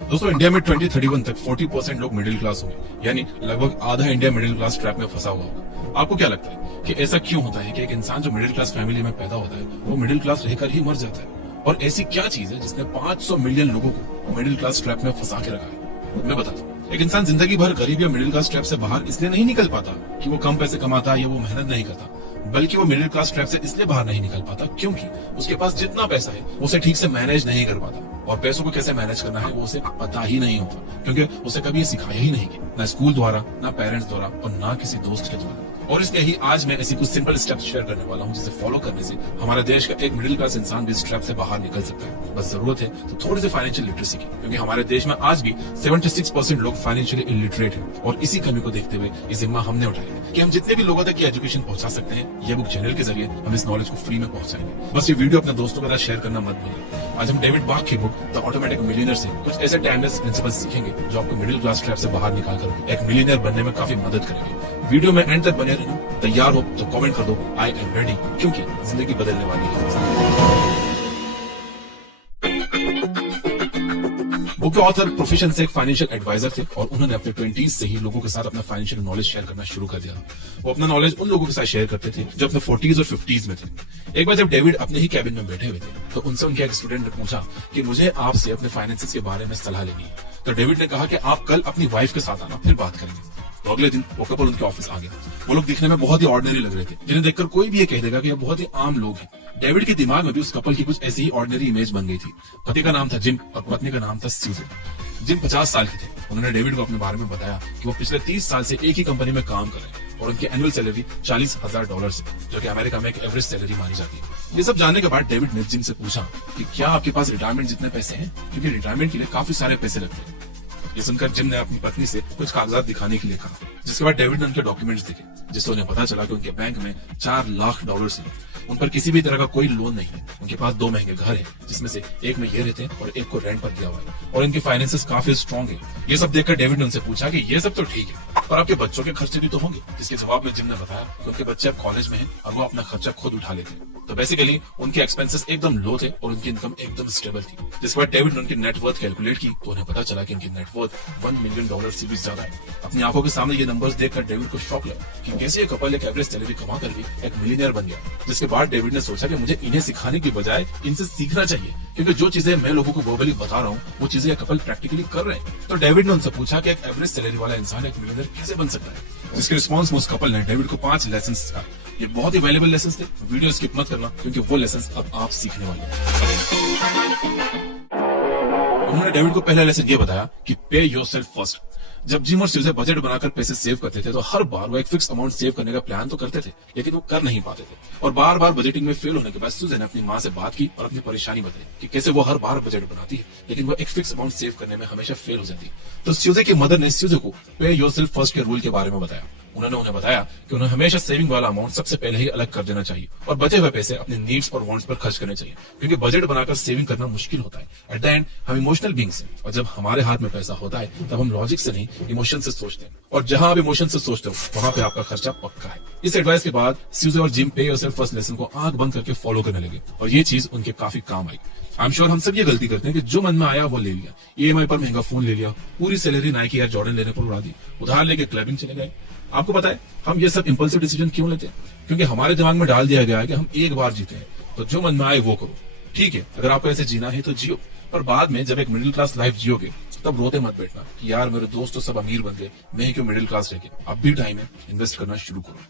दोस्तों इंडिया में 2031 तक 40% लोग मिडिल क्लास होंगे, यानी लगभग आधा इंडिया मिडिल क्लास ट्रैप में फंसा हुआ होगा। आपको क्या लगता है कि ऐसा क्यों होता है कि एक इंसान जो मिडिल क्लास फैमिली में पैदा होता है वो मिडिल क्लास रहकर ही मर जाता है? और ऐसी क्या चीज है जिसने 500 मिलियन लोगों को मिडिल क्लास ट्रैप में फंसा के रखा है? मैं बताता हूँ। एक इंसान जिंदगी भर गरीब या मिडिल क्लास ट्रैप से बाहर इसलिए नहीं निकल पाता कि वो कम पैसे कमाता या वो मेहनत नहीं करता, बल्कि वो मिडिल क्लास ट्रैप से इसलिए बाहर नहीं निकल पाता क्योंकि उसके पास जितना पैसा है वो उसे ठीक से मैनेज नहीं कर पाता। और पैसों को कैसे मैनेज करना है वो उसे पता ही नहीं होता, क्योंकि उसे कभी सिखाया ही नहीं गया, ना स्कूल द्वारा, ना पेरेंट्स द्वारा और ना किसी दोस्त के द्वारा। और इसलिए ही आज मैं ऐसी कुछ सिंपल स्टेप्स शेयर करने वाला हूं जिसे फॉलो करने से हमारा देश का एक मिडिल क्लास इंसान भी इस ट्रैप से बाहर निकल सकता है। बस जरूरत है तो थोड़ी सी फाइनेंशियल लिटरेसी की, क्योंकि हमारे देश में आज भी 76% लोग फाइनेंशियली इलिटरेट हैं। और इसी कमी को देखते हुए ये जिम्मा हमने उठाया है कि हम जितने भी लोगों तक ये एजुकेशन पहुंचा सकते हैं, ये बुक चैनल के जरिए हम इस नॉलेज को फ्री में पहुंचाएंगे। बस ये वीडियो अपने दोस्तों के साथ शेयर करना मत भूलिए। आज हम डेविड बार्क की बुक द ऑटोमेटिक मिलियनेयर से कुछ ऐसे टाइमलेस प्रिंसिपल्स सीखेंगे जो आपको मिडिल क्लास ट्रैप से बाहर निकालकर एक मिलियनेयर बनने में काफी मदद करेंगे। वीडियो में एंड तक बने रहना। तैयार हो तो कमेंट कर दो आई एम रेडी, क्योंकि जिंदगी बदलने वाली है। बुक के ऑथर प्रोफेशन से एक फाइनेंशियल एडवाइजर थे और उन्होंने अपने 20s से ही लोगों के साथ अपना फाइनेंशियल नॉलेज शेयर करना शुरू कर दिया। वो अपना नॉलेज उन लोगों के साथ शेयर करते थे जो अपने 40s और 50s में थे। एक बार जब डेविड अपने ही कैबिन में बैठे हुए थे तो उनसे उनके एक स्टूडेंट ने पूछा कि मुझे आपसे अपने फाइनेंसेस के बारे में सलाह लेनी है। तो डेविड ने कहा कि आप कल अपनी वाइफ के साथ आना, फिर बात करेंगे। तो अगले दिन वो कपल उनके ऑफिस आ गया। वो लोग दिखने में बहुत ही ऑर्डिनरी लग रहे थे, जिन्हें देखकर कोई भी ये कह देगा कि ये बहुत ही आम लोग हैं। डेविड के दिमाग में भी उस कपल की कुछ ऐसी ही ऑर्डिनरी इमेज बन गई थी। पति का नाम था जिम और पत्नी का नाम था सूजन। जिम 50 साल के थे। उन्होंने डेविड को अपने बारे में बताया कि वो पिछले 30 साल से एक ही कंपनी में काम कर रहे हैं और उनकी एनुअल सैलरी $40,000 है, जो कि अमेरिका में एक एवरेज सैलरी मानी जाती है। ये सब जानने के बाद डेविड ने जिम से पूछा कि क्या आपके पास रिटायरमेंट जितने पैसे हैं, क्योंकि रिटायरमेंट के लिए काफी सारे पैसे लगते हैं। ये सुनकर जिम ने अपनी पत्नी से कुछ कागजात दिखाने के लिए कहा, जिसके बाद डेविड ने उनके डॉक्यूमेंट्स दिखे, जिससे उन्हें पता चला कि उनके बैंक में $4 लाख है। उन पर किसी भी तरह का कोई लोन नहीं है। उनके पास 2 महंगे घर हैं, जिसमें से एक में ये रहते हैं और एक को रेंट पर दिया हुआ है, और इनके फाइनेंसेस काफी स्ट्रॉन्ग है। ये सब देखकर डेविड ने उनसे पूछा कि ये सब तो ठीक है, पर आपके बच्चों के खर्चे भी तो होंगे। जिसके जवाब में जिम ने बताया कि उनके बच्चे अब कॉलेज में हैं और वो अपना खर्चा खुद उठा लेते हैं। तो बेसिकली उनके एक्सपेंसेस एकदम लो थे और उनकी इनकम एकदम स्टेबल थी। जिसके बाद डेविड ने उनकी नेटवर्थ कैलकुलेट की तो उन्हें पता चला कि उनकी नेटवर्थ $1 मिलियन से भी ज्यादा है। अपनी आंखों के सामने ये नंबर्स देखकर डेविड को शॉक लगा कि कैसे ये कपल एक एवरेज सैलरी कमा कर भी एक मिलियनेयर बन गया। जिसके बाद डेविड ने सोचा कि मुझे इन्हें सिखाने की बजाय इनसे सीखना चाहिए, क्योंकि जो चीजें मैं लोगों को वर्बली बता रहा हूँ वो चीजें कपल प्रैक्टिकली कर रहे हैं। तो डेविड ने उनसे पूछा कि एक एवरेज सैलरी वाला इंसान एक मिलियनेयर कैसे बन सकता है। जिसके रिस्पॉन्स में उस कपल ने डेविड को 5 लेसन सिखाए। ये बहुत ही वैल्यूएबल लेसन थे। वीडियो स्किप मत करना, क्योंकि वो लेसन अब आप सीखने वाले हैं। उन्होंने डेविड को पहला लेसन ये बताया कि पे योरसेल्फ फर्स्ट। जब जिम और सूजन बजट बनाकर पैसे सेव करते थे तो हर बार वो एक फिक्स अमाउंट सेव करने का प्लान तो करते थे, लेकिन वो कर नहीं पाते थे। और बार बार बजटिंग में फेल होने के बाद सूजन ने अपनी माँ से बात की और अपनी परेशानी बताई कि कैसे वो हर बार बजट बनाती है, लेकिन वो एक फिक्स अमाउंट सेव करने में हमेशा फेल हो जाती है। तो सूजन की मदर ने सूजन को पे योरसेल्फ फर्स्ट के रूल के बारे में बताया। उन्होंने उन्हें बताया कि उन्हें हमेशा सेविंग वाला अमाउंट सबसे पहले ही अलग कर देना चाहिए और बचे हुए पैसे अपने नीड्स और वांट्स पर खर्च करने चाहिए, क्योंकि बजट बनाकर सेविंग करना मुश्किल होता है। एट द एंड हम इमोशनल बीइंग्स हैं, और जब हमारे हाथ में पैसा होता है तब हम लॉजिक से नहीं इमोशन से सोचते हैं, और जहां आप इमोशन से सोचते हो वहां पे आपका खर्चा पक्का है। इस एडवाइस के बाद सूजन और जिम पे योरसेल्फ फर्स्ट लेसन को आंख बंद करके फॉलो करने लगे और ये चीज उनके काफी काम आई। आई एम श्योर हम सब ये गलती करते हैं कि जो मन में आया वो ले लिया, ईएमआई पर महंगा फोन ले लिया, पूरी सैलरी नाइकी या जॉर्डन लेने पर उड़ा दी, उधार लेके क्लबिंग चले गए। आपको पता है हम ये सब इंपल्सिव डिसीजन क्यों लेते हैं? क्योंकि हमारे दिमाग में डाल दिया गया है कि हम एक बार जीते हैं तो जो मन में आए वो करो। ठीक है, अगर आपको ऐसे जीना है तो जियो, पर बाद में जब एक मिडिल क्लास लाइफ जियोगे तब रोते मत बैठना कि यार मेरे दोस्त तो सब अमीर बन गए, मैं ही क्यों मिडिल क्लास रह गया। अब भी टाइम है, इन्वेस्ट करना शुरू करो।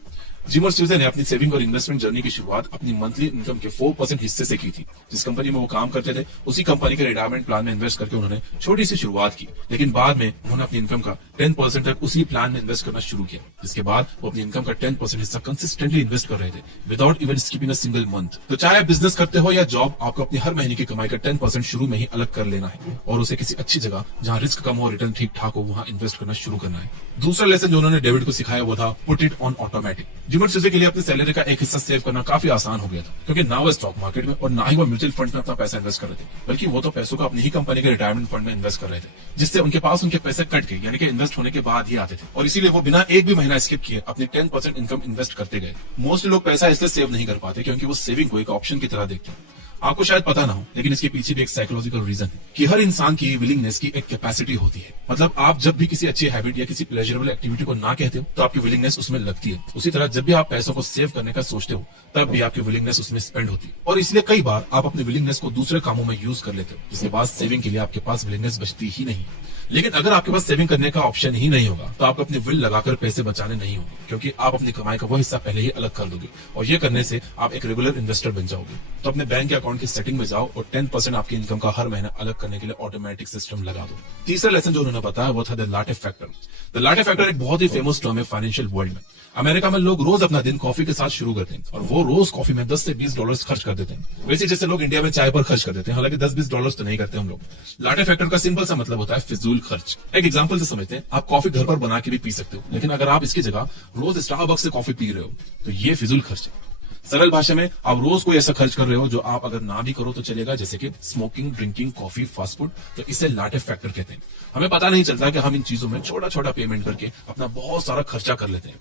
जिम और सूजन ने अपनी सेविंग और इन्वेस्टमेंट जर्नी की शुरुआत अपनी मंथली इनकम के 4% हिस्से से की थी। जिस कंपनी में वो काम करते थे उसी कंपनी के रिटायरमेंट प्लान में इन्वेस्ट करके उन्होंने छोटी सी शुरुआत की, लेकिन बाद में उन्होंने अपनी इनकम का 10% तक उसी प्लान में इन्वेस्ट करना शुरू किया। जिसके बाद वो अपनी इनकम का 10% हिस्सा कंसिस्टेंटली इन्वेस्ट कर रहे थे without even skipping a single month. तो चाहे आप बिजनेस करते हो या जॉब, आपको अपनी हर महीने की कमाई का 10% शुरू में ही अलग कर लेना है और उसे किसी अच्छी जगह जहां रिस्क कम हो, रिटर्न ठीक ठाक हो, वहां इन्वेस्ट करना शुरू करना है। दूसरा लेसन जो उन्होंने डेविड को सिखाया वो था put it on automatic. Gym और सूजन के लिए अपनी सैलरी का एक हिस्सा सेव करना काफी आसान हो गया था, क्योंकि ना वो स्टॉक मार्केट में और ना ही वो म्यूचुअल फंड में अपना पैसा इन्वेस्ट कर रहे थे, बल्कि वो तो पैसों को अपनी ही कंपनी के रिटायरमेंट फंड में इन्वेस्ट कर रहे थे, जिससे उनके पास उनके पैसे कट के यानी कि इन्वेस्ट होने के बाद ही आते थे। और इसीलिए वो बिना एक भी महीना स्किप किए अपने 10% इनकम इन्वेस्ट करते गए। मोस्टली लोग पैसा इसलिए सेव नहीं कर पाते क्योंकि वो सेविंग को एक ऑप्शन की तरह देखते हैं। आपको शायद पता ना हो, लेकिन इसके पीछे भी एक साइकोलॉजिकल रीजन है कि हर इंसान की विलिंगनेस की एक कैपेसिटी होती है। मतलब आप जब भी किसी अच्छी हैबिट या किसी प्लेजरेबल एक्टिविटी को ना कहते हो तो आपकी विलिंगनेस उसमें लगती है। उसी तरह जब भी आप पैसों को सेव करने का सोचते हो तब भी आपकी विलिंगनेस उसमें स्पेंड होती है, और इसलिए कई बार आप अपनी विलिंगनेस को दूसरे कामों में यूज कर लेते हो, जिसके बाद सेविंग के लिए आपके पास विलिंगनेस बचती ही नहीं। लेकिन अगर आपके पास सेविंग करने का ऑप्शन ही नहीं होगा तो आप अपनी विल लगाकर पैसे बचाने नहीं होंगे, क्योंकि आप अपनी कमाई का वो हिस्सा पहले ही अलग कर दोगे, और ये करने से आप एक रेगुलर इन्वेस्टर बन जाओगे। तो अपने बैंक के अकाउंट की सेटिंग में जाओ और 10% आपकी इनकम का हर महीना अलग करने के लिए ऑटोमेटिक सिस्टम लगा दो। तीसरा लेसन जो उन्होंने बताया वो था the latte factor. The latte factor एक बहुत ही फेमस टर्म है फाइनेंशियल वर्ल्ड में। अमेरिका में लोग रोज अपना दिन कॉफी के साथ शुरू करते हैं और वो रोज कॉफी में 10 से 20 डॉलर खर्च कर देते हैं, वैसे जैसे लोग इंडिया में चाय पर खर्च कर देते हैं। हालांकि 10-20 डॉलर तो नहीं करते हम लोग। लाटे फैक्टर का सिंपल सा मतलब होता है फिजूल खर्च। एक एग्जांपल से समझते हैं। आप कॉफी घर पर बना के भी पी सकते हो, लेकिन अगर आप इसकी जगह रोज स्टारबक्स से कॉफी पी रहे हो तो ये फिजूल खर्च है। सरल भाषा में आप रोज कोई ऐसा खर्च कर रहे हो जो आप अगर ना भी करो तो चलेगा, जैसे कि smoking, drinking, coffee, fast food. तो इसे लाटे फैक्टर कहते हैं। हमें पता नहीं चलता कि हम इन चीजों में छोटा छोटा पेमेंट करके अपना बहुत सारा खर्चा कर लेते हैं।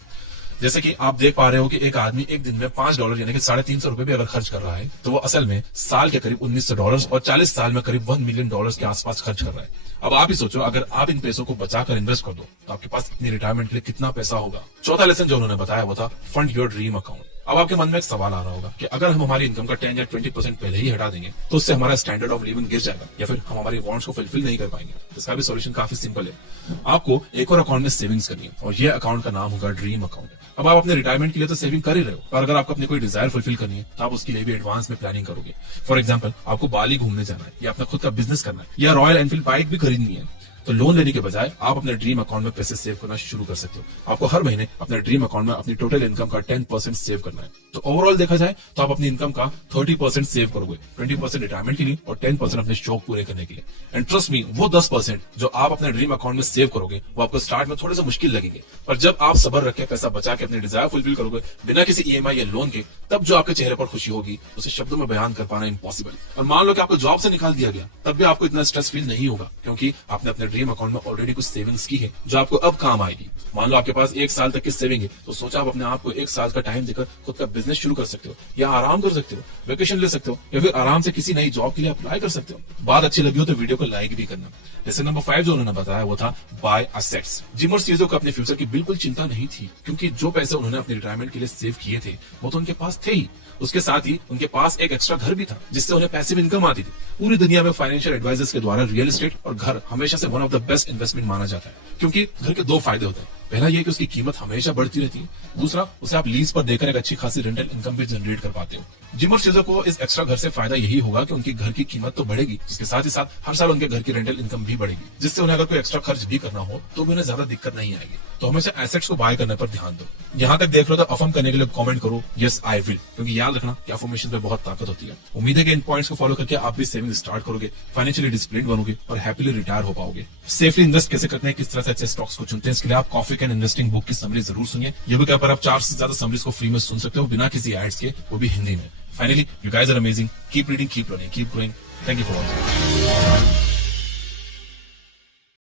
जैसे कि आप देख पा रहे हो कि एक आदमी एक दिन में $5 यानी कि $350 भी अगर खर्च कर रहा है तो वो असल में साल के करीब $1900 और 40 साल में करीब $1 मिलियन के आसपास खर्च कर रहा है। अब आप ही सोचो, अगर आप इन पैसों को बचाकर इन्वेस्ट कर दो तो आपके पास अपनी रिटायरमेंट के लिए कितना पैसा होगा। चौथा लेसन जो उन्होंने बताया वो था फंड योर ड्रीम अकाउंट। अब आपके मन में एक सवाल आ रहा होगा कि अगर हम हमारी इनकम का 10 या 20% पहले ही हटा देंगे तो उससे हमारा स्टैंडर्ड ऑफ लिविंग गिर जाएगा, या फिर हम हमारी वांट्स को फुलफिल नहीं कर पाएंगे। इसका भी सॉल्यूशन काफी सिंपल है। आपको एक और अकाउंट में सेविंग्स करनी है और ये अकाउंट का नाम होगा ड्रीम अकाउंट। अब आप अपने रिटायरमेंट के लिए तो सेविंग कर ही रहे हो, और अगर आपको अपनी कोई डिजायर फुलफिल करनी है तो आप उसके लिए भी एडवांस में प्लानिंग करोगे। फॉर एग्जाम्पल, आपको बाली घूमने जाना है, या अपना खुद का बिजनेस करना है, या रॉयल एनफील्ड बाइक भी खरीदनी है, तो लोन लेने के बजाय आप अपने ड्रीम अकाउंट में पैसे सेव करना शुरू कर सकते हो। आपको हर महीने अपने ड्रीम अकाउंट में अपनी टोटल इनकम का 10% सेव करना है। तो ओवरऑल देखा जाए तो आप अपनी इनकम का 30% सेव करोगे, 20% रिटायरमेंट के लिए और 10% अपने शौक पूरे करने के लिए। एंड ट्रस्ट मी, वो 10% जो आप अपने ड्रीम अकाउंट में सेव करोगे वो आपको स्टार्ट में थोड़े से मुश्किल लगेंगे, पर जब आप सब्र रख के पैसा बचा के अपने डिजायर फुलफिल करोगे बिना किसी EMI या लोन के, तब जो आपके चेहरे पर खुशी होगी उसे शब्दों में बयान कर पाना इम्पॉसिबल। और मान लो कि आपको जॉब से निकाल दिया गया, तब भी आपको इतना स्ट्रेस फील नहीं होगा, क्योंकि आपने अपने ड्रीम अकाउंट में ऑलरेडी कुछ सेविंग्स की है जो आपको अब काम आएगी। मान लो आपके पास 1 साल तक की सेविंग है, तो सोचा आप अपने आप को 1 साल का टाइम देकर खुद का बिजनेस शुरू कर सकते हो, या आराम कर सकते हो, वेकेशन ले सकते हो, या फिर आराम से किसी नई जॉब के लिए अप्लाई कर सकते हो। बात अच्छी लगी हो तो वीडियो को लाइक भी करना। जैसे नंबर 5 जो उन्होंने बताया वो था बाय असेट्स। जिम और सीजो को अपने फ्यूचर की बिल्कुल चिंता नहीं थी, क्योंकि जो पैसे उन्होंने अपने रिटायरमेंट के लिए सेव किए थे वो तो उनके पास थे ही। उसके साथ ही उनके पास एक एक्स्ट्रा घर भी था जिससे उन्हें पैसिव इनकम आती थी। पूरी दुनिया में फाइनेंशियल एडवाइजर्स के द्वारा रियल एस्टेट और घर हमेशा से one of the best investment माना जाता है, क्योंकि घर के 2 फायदे होते हैं। पहला ये कि उसकी कीमत हमेशा बढ़ती रहती है, दूसरा उसे आप लीज पर देकर एक अच्छी खासी रेंटल इनकम भी जनरेट कर पाते हो। जिम और सीजो को इस एक्स्ट्रा घर से फायदा यही होगा कि उनके घर की कीमत तो बढ़ेगी, जिसके साथ ही साथ हर साल उनके घर की रेंटल इनकम भी बढ़ेगी, जिससे उन्हें अगर कोई एक्स्ट्रा खर्च भी करना हो तो भी उन्हें ज्यादा दिक्कत नहीं आएगी। तो हमेशा एसेट्स को बाय करने पर ध्यान दो। यहाँ तक देख रहे हो तो अफर्म करने के लिए कमेंट करो यस आई विल, क्योंकि याद रखना कि अफर्मेशन में बहुत ताकत होती है। उम्मीद है कि इन पॉइंट्स को फॉलो करके आप भी सेविंग स्टार्ट करोगे, फाइनेंशियली डिसिप्लिन बनोगे और हैप्पीली रिटायर हो पाओगे। सेफली इन्वेस्ट कैसे करते हैं, किस तरह से अच्छे स्टॉक्स को चुनते हैं, इसके लिए आप कॉफी कैन इन्वेस्टिंग बुक की समरी जरूर सुनिए। ये बुक पर आप 4 से ज्यादा समरीज को फ्री में सुन सकते हो बिना किसी एड्स के, वो भी हिंदी में। Finally, you guys are amazing, keep reading, keep learning, keep growing. Thank you for watching.